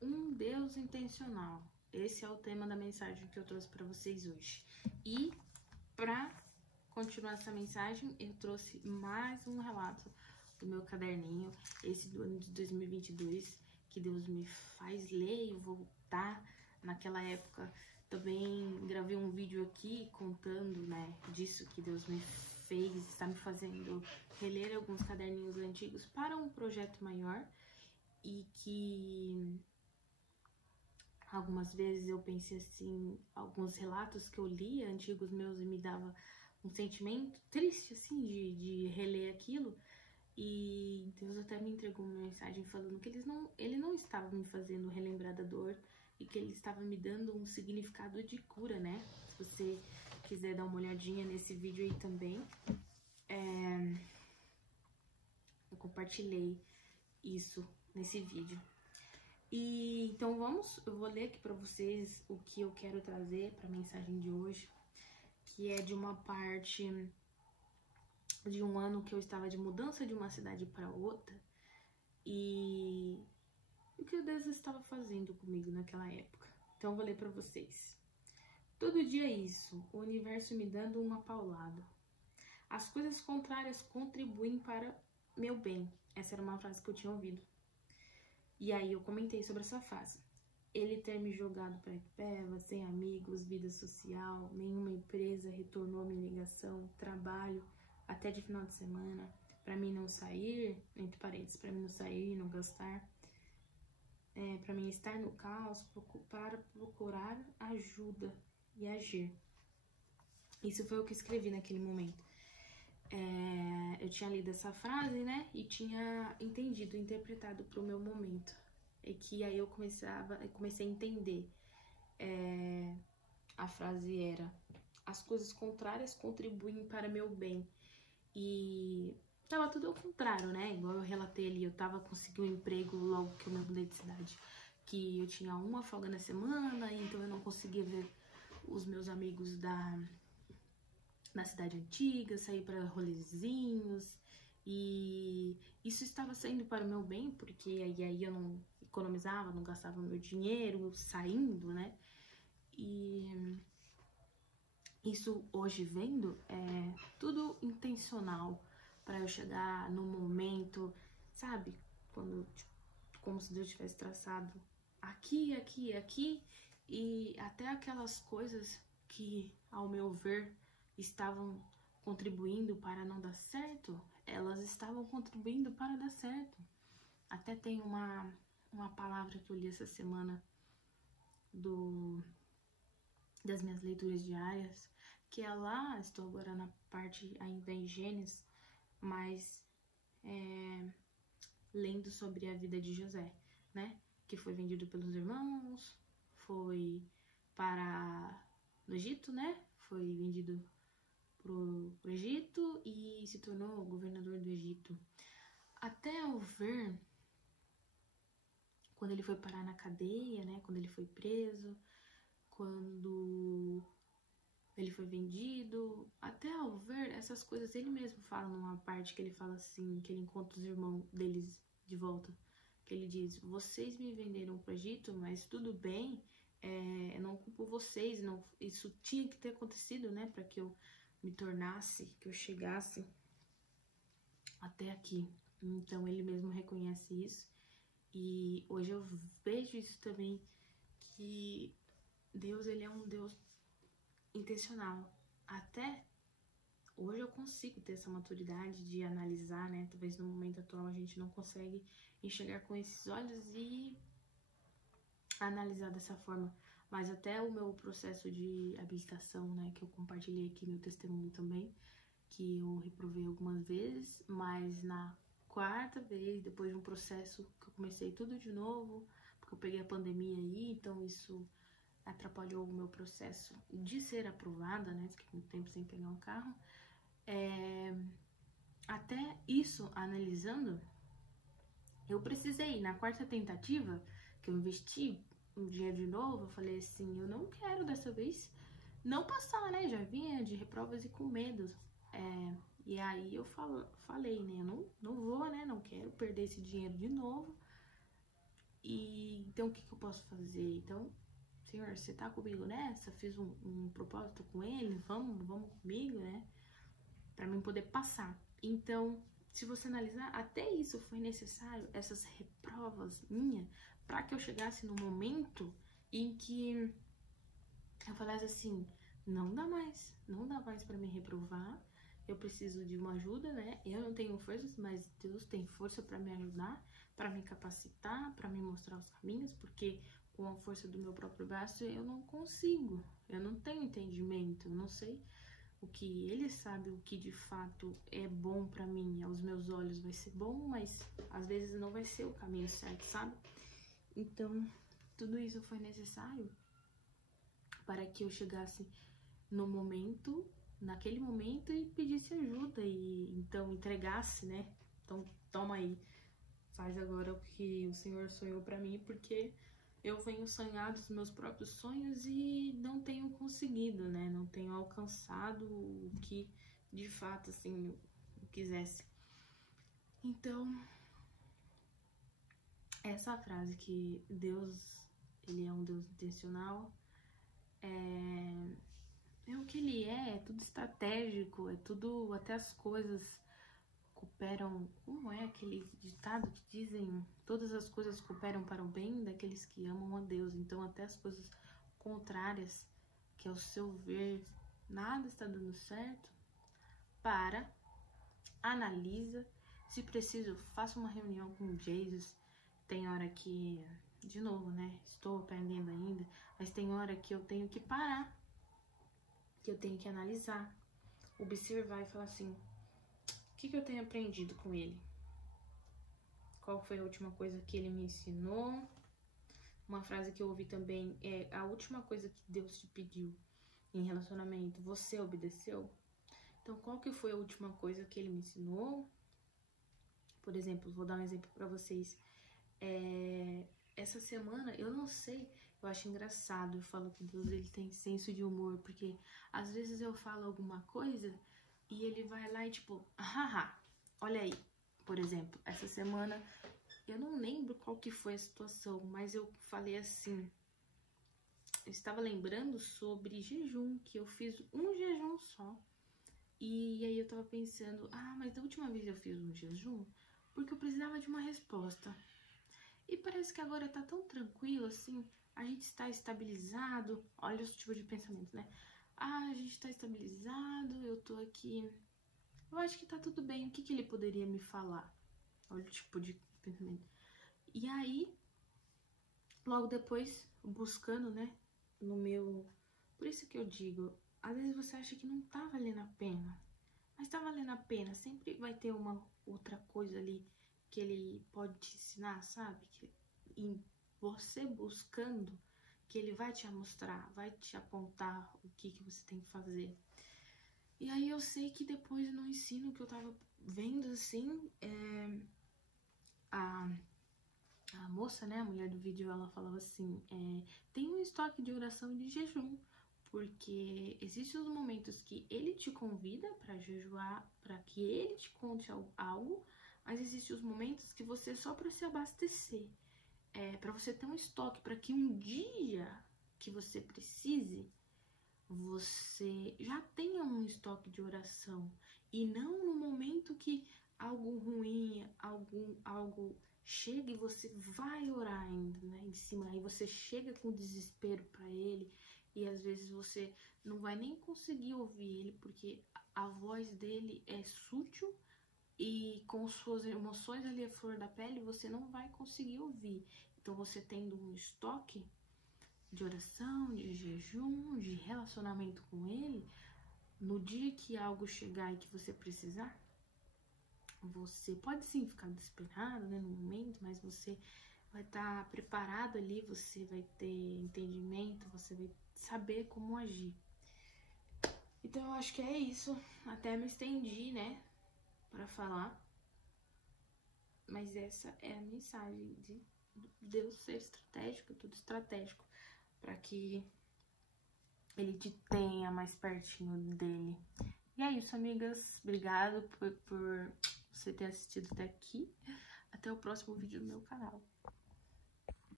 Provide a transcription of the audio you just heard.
Um Deus intencional. Esse é o tema da mensagem que eu trouxe para vocês hoje. E para continuar essa mensagem, eu trouxe mais um relato do meu caderninho, esse do ano de 2022, que Deus me faz ler e voltar naquela época. Também gravei um vídeo aqui contando, né, disso que Deus me fez, está me fazendo reler alguns caderninhos antigos para um projeto maior. E que algumas vezes eu pensei assim, alguns relatos que eu lia antigos meus e me dava um sentimento triste assim de reler aquilo. E Deus até me entregou uma mensagem falando que ele não estava me fazendo relembrar da dor e que ele estava me dando um significado de cura, né? Se você quiser dar uma olhadinha nesse vídeo aí também, eu compartilhei isso nesse vídeo. E então eu vou ler aqui para vocês o que eu quero trazer para a mensagem de hoje, que é de uma parte de um ano que eu estava de mudança de uma cidade para outra e o que Deus estava fazendo comigo naquela época. Então eu vou ler para vocês. Todo dia é isso, o universo me dando uma paulada. As coisas contrárias contribuem para meu bem. Essa era uma frase que eu tinha ouvido. E aí eu comentei sobre essa frase. Ele ter me jogado para Ipeva, sem amigos, vida social, nenhuma empresa retornou a minha ligação, trabalho, até de final de semana, para mim não sair, entre parênteses, para mim não sair e não gastar, para mim estar no caos, para procurar ajuda e agir. Isso foi o que escrevi naquele momento. Eu tinha lido essa frase, né, e tinha entendido, interpretado para o meu momento. E que aí eu comecei a entender. A frase era: as coisas contrárias contribuem para meu bem. E tava tudo ao contrário, né? Igual eu relatei ali, eu tava conseguindo um emprego logo que eu me mudei de cidade, que eu tinha uma folga na semana, então eu não conseguia ver os meus amigos da cidade antiga, sair para rolezinhos, e isso estava saindo para o meu bem, porque aí eu não economizava, não gastava meu dinheiro saindo, né? E isso hoje vendo é tudo intencional para eu chegar no momento, sabe? Quando, tipo, como se Deus tivesse traçado aqui, aqui, aqui, e até aquelas coisas que, ao meu ver, estavam contribuindo para não dar certo, elas estavam contribuindo para dar certo. Até tem uma palavra que eu li essa semana das minhas leituras diárias, que é lá, estou agora na parte ainda em Gênesis, mas lendo sobre a vida de José, né? Que foi vendido pelos irmãos, foi para o Egito, né? Foi vendido pro Egito e se tornou governador do Egito. Até ao ver, quando ele foi parar na cadeia, né? Quando ele foi preso, quando ele foi vendido, até ao ver essas coisas, ele mesmo fala numa parte que ele fala assim, que ele encontra os irmãos deles de volta, que ele diz: vocês me venderam pro Egito, mas tudo bem, eu não culpo vocês, não, isso tinha que ter acontecido, né, para que eu me tornasse, que eu chegasse até aqui. Então ele mesmo reconhece isso, e hoje eu vejo isso também, que Deus, ele é um Deus intencional. Até hoje eu consigo ter essa maturidade de analisar, né? Talvez no momento atual a gente não consegue enxergar com esses olhos e analisar dessa forma. Mas até o meu processo de habilitação, né? Que eu compartilhei aqui meu testemunho também, que eu reprovei algumas vezes, mas na quarta vez, depois de um processo que eu comecei tudo de novo, porque eu peguei a pandemia aí, então isso atrapalhou o meu processo de ser aprovada, né? Fiquei muito tempo sem pegar um carro. Até isso, analisando, eu precisei, na quarta tentativa, que eu investi um dinheiro de novo, eu falei assim, eu não quero dessa vez não passar, né? Já vinha de reprovas e com medo. E aí eu falei, né? Eu não vou, né? Não quero perder esse dinheiro de novo. E Então, o que eu posso fazer? Então, Senhor, você tá comigo nessa? Fiz um propósito com ele? Vamos comigo, né? Pra mim poder passar. Então, se você analisar, até isso foi necessário, essas reprovas minhas, pra que eu chegasse no momento em que eu falasse assim, não dá mais pra me reprovar, eu preciso de uma ajuda, né? Eu não tenho forças, mas Deus tem força pra me ajudar, pra me capacitar, pra me mostrar os caminhos, porque com a força do meu próprio braço eu não consigo, eu não tenho entendimento, eu não sei o que ele sabe, o que de fato é bom pra mim, aos meus olhos vai ser bom, mas às vezes não vai ser o caminho certo, sabe? Então, tudo isso foi necessário para que eu chegasse no momento, naquele momento, e pedisse ajuda, e então entregasse, né? Então, toma aí, faz agora o que o Senhor sonhou pra mim, porque eu venho sonhando os meus próprios sonhos e não tenho conseguido, né? Não tenho alcançado o que de fato, assim, eu quisesse. Então, essa frase que Deus, ele é um Deus intencional, é o que ele é tudo estratégico, é tudo, até as coisas cooperam, como é aquele ditado que dizem, todas as coisas cooperam para o bem daqueles que amam a Deus, então até as coisas contrárias, que ao seu ver nada está dando certo, analisa, se preciso, faça uma reunião com Jesus, tem hora que, de novo, né, estou aprendendo ainda, mas tem hora que eu tenho que parar, que eu tenho que analisar, observar e falar assim, o que eu tenho aprendido com ele? Qual foi a última coisa que ele me ensinou? Uma frase que eu ouvi também é, a última coisa que Deus te pediu em relacionamento, você obedeceu? Então, qual que foi a última coisa que ele me ensinou? Por exemplo, vou dar um exemplo para vocês. Essa semana, eu não sei, eu acho engraçado, eu falo que Deus ele tem senso de humor, porque às vezes eu falo alguma coisa e ele vai lá e tipo, haha, olha aí. Por exemplo, essa semana, eu não lembro qual que foi a situação, mas eu falei assim, eu estava lembrando sobre jejum, que eu fiz um jejum só. E aí eu tava pensando, mas da última vez eu fiz um jejum porque eu precisava de uma resposta. E parece que agora tá tão tranquilo assim, a gente está estabilizado, olha os tipos de pensamento, né? A gente tá estabilizado, eu tô aqui, eu acho que tá tudo bem, o que ele poderia me falar? Olha o tipo de pensamento. E aí, logo depois, buscando, né, no meu... Por isso que eu digo, às vezes você acha que não tá valendo a pena, mas tá valendo a pena, sempre vai ter uma outra coisa ali que ele pode te ensinar, sabe? E você buscando, que ele vai te mostrar, vai te apontar o que você tem que fazer. E aí eu sei que depois no ensino que eu tava vendo assim, a moça, né, a mulher do vídeo, ela falava assim, tem um estoque de oração e de jejum, porque existem os momentos que ele te convida para jejuar, para que ele te conte algo, mas existem os momentos que você só para se abastecer, para você ter um estoque, para que um dia que você precise, você já tenha um estoque de oração, e não no momento que algo ruim, algo chega e você vai orar ainda, né, em cima, aí você chega com desespero para ele, e às vezes você não vai nem conseguir ouvir ele, porque a voz dele é sutil, e com suas emoções ali a flor da pele, você não vai conseguir ouvir. Então você tendo um estoque de oração, de jejum, de relacionamento com ele, no dia que algo chegar e que você precisar, você pode sim ficar desesperado, né, no momento, mas você vai estar preparado ali, você vai ter entendimento, você vai saber como agir. Então eu acho que é isso, até me estendi, né, para falar, mas essa é a mensagem de Deus ser estratégico, tudo estratégico, para que ele te tenha mais pertinho dele. E é isso, amigas, obrigado por você ter assistido até aqui, até o próximo vídeo do meu canal.